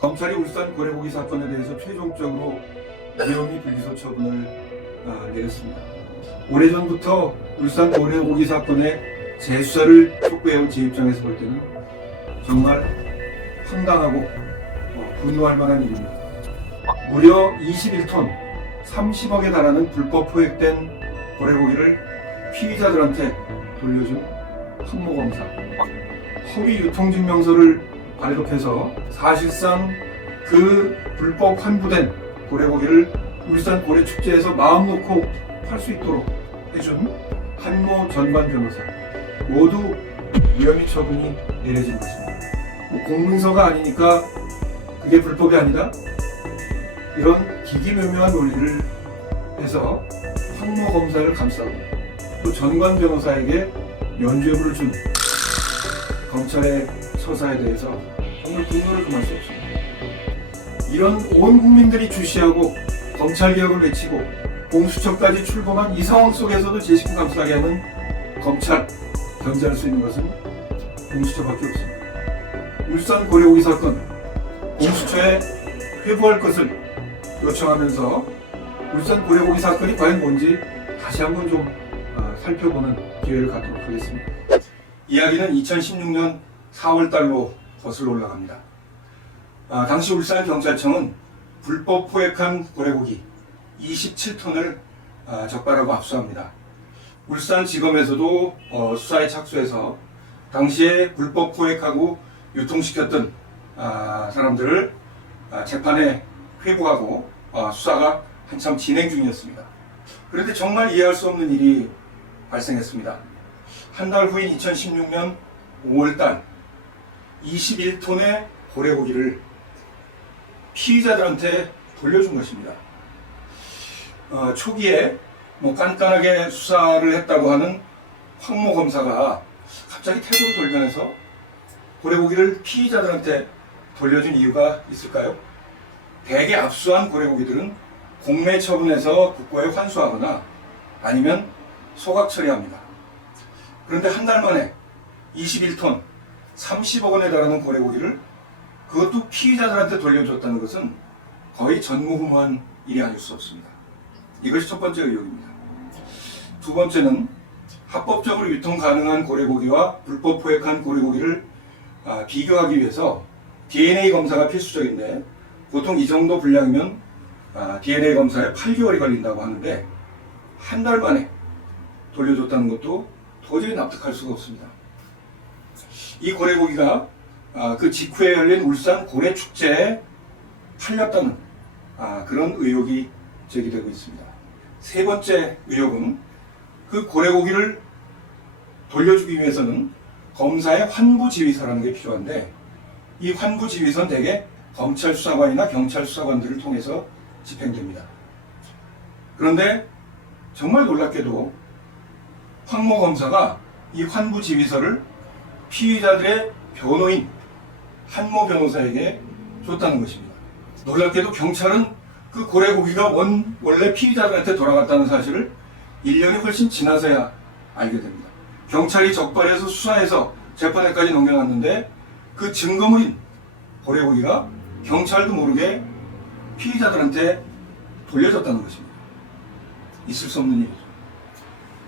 검찰이 울산 고래고기 사건에 대해서 최종적으로 무혐의 불기소 처분을 내렸습니다. 오래전부터 울산 고래고기 사건의 재수사를 촉구해온 제 입장에서 볼 때는 정말 황당하고 분노할 만한 일입니다. 무려 21톤 30억에 달하는 불법 포획된 고래고기를 피의자들한테 돌려준 황모검사, 허위 유통증명서를 발급해서 사실상 그 불법 환부된 고래고기를 울산 고래축제에서 마음 놓고 팔 수 있도록 해준 한모 전관 변호사 모두 무혐의 처분이 내려진 것입니다. 공문서가 아니니까 그게 불법이 아니다? 이런 기기묘묘한 논리를 해서 황모 검사를 감싸고 또 전관 변호사에게 면죄부를 준 검찰의 처사에 대해서 정말 분노를 금할 수 없습니다. 이런 온 국민들이 주시하고 검찰개혁을 외치고 공수처까지 출범한 이 상황 속에서도 제식구 감싸게 하는 검찰, 견제할 수 있는 것은 공수처밖에 없습니다. 울산 고래고기 사건 공수처에 회부할 것을 요청하면서 울산 고래고기 사건이 과연 뭔지 다시 한번 좀 살펴보는 기회를 갖도록 하겠습니다. 이야기는 2016년 4월달로 거슬러 올라갑니다. 당시 울산경찰청은 불법 포획한 고래고기 27톤을 적발하고 압수합니다. 울산지검에서도 수사에 착수해서 당시에 불법 포획하고 유통시켰던 사람들을 재판에 회부하고 수사가 한참 진행 중이었습니다. 그런데 정말 이해할 수 없는 일이 발생했습니다. 한 달 후인 2016년 5월달 21톤의 고래고기를 피의자들한테 돌려준 것입니다. 초기에 간단하게 수사를 했다고 하는 황모 검사가 갑자기 태도를 돌변해서 고래고기를 피의자들한테 돌려준 이유가 있을까요? 대개 압수한 고래고기들은 공매 처분해서 국고에 환수하거나 아니면 소각 처리합니다. 그런데 한 달 만에 21톤 30억 원에 달하는 고래고기를 그것도 피의자들한테 돌려줬다는 것은 거의 전무후무한 일이 아닐 수 없습니다. 이것이 첫 번째 의혹입니다. 두 번째는 합법적으로 유통 가능한 고래고기와 불법 포획한 고래고기를 비교하기 위해서 DNA 검사가 필수적인데 보통 이 정도 분량이면 DNA 검사에 8개월이 걸린다고 하는데 한 달 만에 돌려줬다는 것도 도저히 납득할 수가 없습니다. 이 고래고기가 그 직후에 열린 울산 고래축제에 팔렸다는 그런 의혹이 제기되고 있습니다. 세 번째 의혹은 그 고래고기를 돌려주기 위해서는 검사의 환부지휘서라는 게 필요한데 이 환부지휘서는 대개 검찰 수사관이나 경찰 수사관들을 통해서 집행됩니다. 그런데 정말 놀랍게도 황모 검사가 이 환부지휘서를 피의자들의 변호인 한모 변호사에게 줬다는 것입니다. 놀랍게도 경찰은 그 고래고기가 원래 피의자들한테 돌아갔다는 사실을 1년이 훨씬 지나서야 알게 됩니다. 경찰이 적발해서 수사해서 재판에까지 넘겨놨는데 그 증거물인 고래고기가 경찰도 모르게 피의자들한테 돌려줬다는 것입니다. 있을 수 없는 일이죠.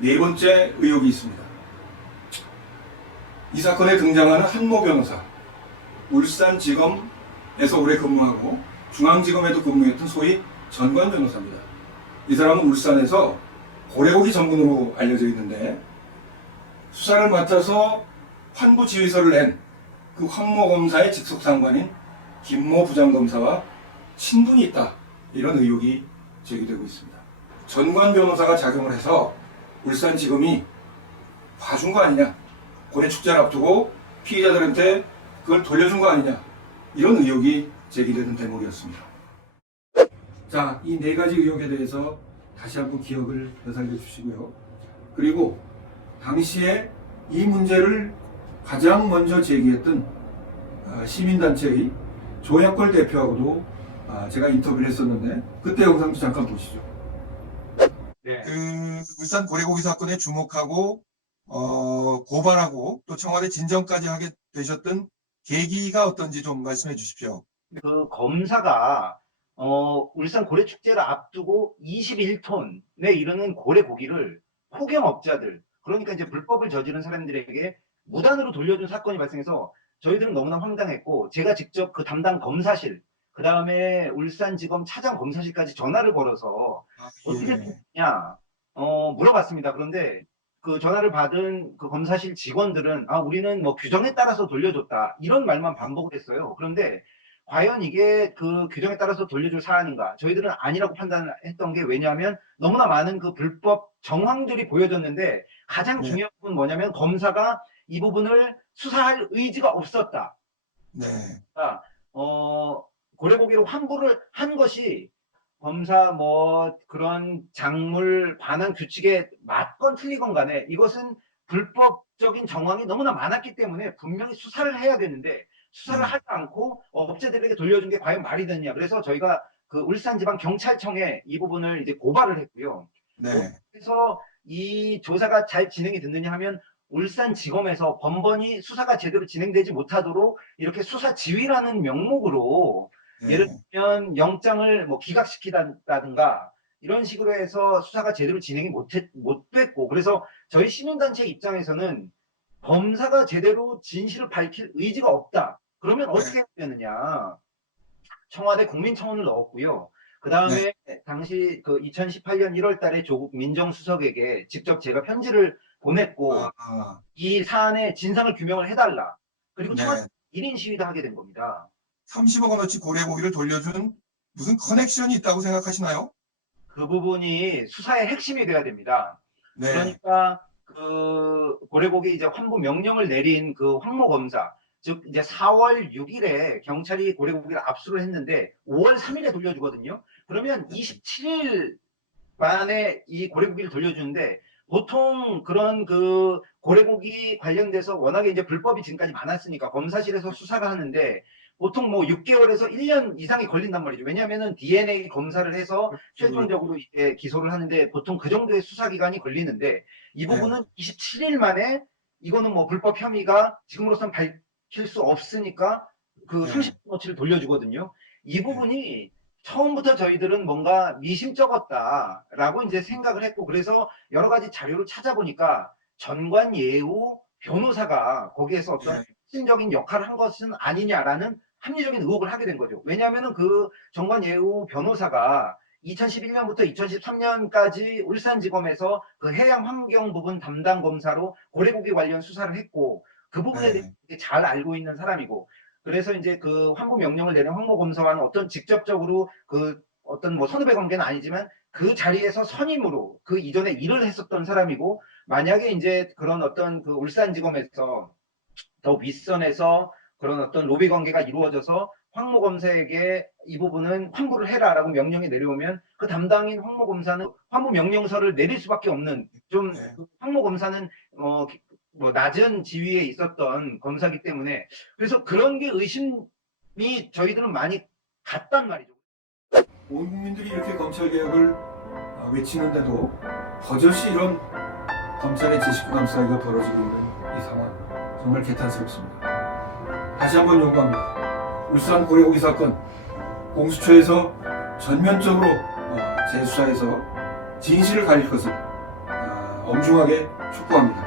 네 번째 의혹이 있습니다. 이 사건에 등장하는 한모 변호사, 울산지검에서 오래 근무하고 중앙지검에도 근무했던 소위 전관 변호사입니다. 이 사람은 울산에서 고래고기 전문으로 알려져 있는데 수사를 맡아서 환부지휘서를 낸 그 황모 검사의 직속 상관인 김모 부장검사와 친분이 있다, 이런 의혹이 제기되고 있습니다. 전관 변호사가 작용을 해서 울산지검이 봐준 거 아니냐, 고래축제를 앞두고 피의자들한테 그걸 돌려준 거 아니냐, 이런 의혹이 제기되는 대목이었습니다. 자, 이 네 가지 의혹에 대해서 다시 한번 기억을 되살려 주시고요. 그리고 당시에 이 문제를 가장 먼저 제기했던 시민단체의 조약걸 대표하고도 제가 인터뷰를 했었는데 그때 영상도 잠깐 보시죠. 네. 울산 고래고기 사건에 주목하고 고발하고 또 청와대 진정까지 하게 되셨던 계기가 어떤지 좀 말씀해 주십시오. 그 검사가 울산 고래축제를 앞두고 21톤에 이르는 고래 고기를 포경업자들, 그러니까 이제 불법을 저지른 사람들에게 무단으로 돌려준 사건이 발생해서 저희들은 너무나 황당했고, 제가 직접 그 담당 검사실, 그 다음에 울산지검 차장 검사실까지 전화를 걸어서 어떻게 예. 됐냐 물어봤습니다. 그런데 그 전화를 받은 그 검사실 직원들은 우리는 뭐 규정에 따라서 돌려줬다, 이런 말만 반복을 했어요. 그런데 과연 이게 그 규정에 따라서 돌려줄 사안인가? 저희들은 아니라고 판단했던 게, 왜냐하면 너무나 많은 그 불법 정황들이 보여졌는데, 가장 네. 중요한 부분은 뭐냐면 검사가 이 부분을 수사할 의지가 없었다. 네. 아, 고래고기로 환불을 한 것이 검사 뭐 그런 작물 관한 규칙에 맞건 틀리건 간에 이것은 불법적인 정황이 너무나 많았기 때문에 분명히 수사를 해야 되는데, 수사를 하지 않고 업체들에게 돌려준 게 과연 말이 되느냐. 그래서 저희가 그 울산지방경찰청에 이 부분을 이제 고발을 했고요. 네. 그래서 이 조사가 잘 진행이 됐느냐 하면, 울산지검에서 번번이 수사가 제대로 진행되지 못하도록 이렇게 수사 지휘라는 명목으로, 예를 네. 들면 영장을 뭐 기각시키다든가 이런 식으로 해서 수사가 제대로 진행이 못 됐고, 그래서 저희 시민단체 입장에서는 검사가 제대로 진실을 밝힐 의지가 없다. 그러면 어떻게 해야 되느냐. 청와대 국민청원을 넣었고요. 그 네. 다음에 당시 그 2018년 1월 달에 조국 민정수석에게 직접 제가 편지를 보냈고, 아, 이 사안의 진상을 규명을 해달라. 그리고 청와대 네. 1인 시위도 하게 된 겁니다. 30억 원어치 고래고기를 돌려준 무슨 커넥션이 있다고 생각하시나요? 그 부분이 수사의 핵심이 돼야 됩니다. 네. 그러니까 그 고래고기 이제 환부 명령을 내린 그 황모 검사, 즉 이제 4월 6일에 경찰이 고래고기를 압수를 했는데 5월 3일에 돌려주거든요. 그러면 27일 만에 이 고래고기를 돌려주는데, 보통 그런 그 고래고기 관련돼서 워낙에 이제 불법이 지금까지 많았으니까 검사실에서 수사를 하는데 보통 뭐 6개월에서 1년 이상이 걸린단 말이죠. 왜냐하면은 DNA 검사를 해서 최종적으로 이제 기소를 하는데 보통 그 정도의 수사 기간이 걸리는데, 이 네. 부분은 27일 만에 이거는 뭐 불법 혐의가 지금으로선 밝힐 수 없으니까 그 네. 30억어치를 돌려주거든요. 이 네. 부분이 처음부터 저희들은 뭔가 미심쩍었다라고 이제 생각을 했고, 그래서 여러 가지 자료를 찾아보니까 전관예우 변호사가 거기에서 어떤 네. 핵심적인 역할을 한 것은 아니냐라는 합리적인 의혹을 하게 된 거죠. 왜냐하면 그 전관예우 변호사가 2011년부터 2013년까지 울산지검에서 그 해양 환경 부분 담당 검사로 고래고기 관련 수사를 했고, 그 부분에 대해 네. 잘 알고 있는 사람이고, 그래서 이제 그 환부 명령을 내린 황모 검사와는 어떤 직접적으로 그 어떤 뭐 선후배 관계는 아니지만 그 자리에서 선임으로 그 이전에 일을 했었던 사람이고, 만약에 이제 그런 어떤 그 울산지검에서 더 윗선에서 그런 어떤 로비 관계가 이루어져서 황모 검사에게 이 부분은 환부를 해라라고 명령이 내려오면, 그 담당인 황모 검사는 환부 명령서를 내릴 수밖에 없는, 좀 네. 황모 검사는 뭐 낮은 지위에 있었던 검사기 때문에, 그래서 그런 게 의심이 저희들은 많이 갔단 말이죠. 온 국민들이 이렇게 검찰 개혁을 외치는데도 버젓이 이런 검찰의 제19 감싸기가 벌어지고 있는 이 상황, 정말 개탄스럽습니다. 다시 한번 요구합니다. 울산 고래고기 사건 공수처에서 전면적으로 재수사해서 진실을 가릴 것을 엄중하게 촉구합니다.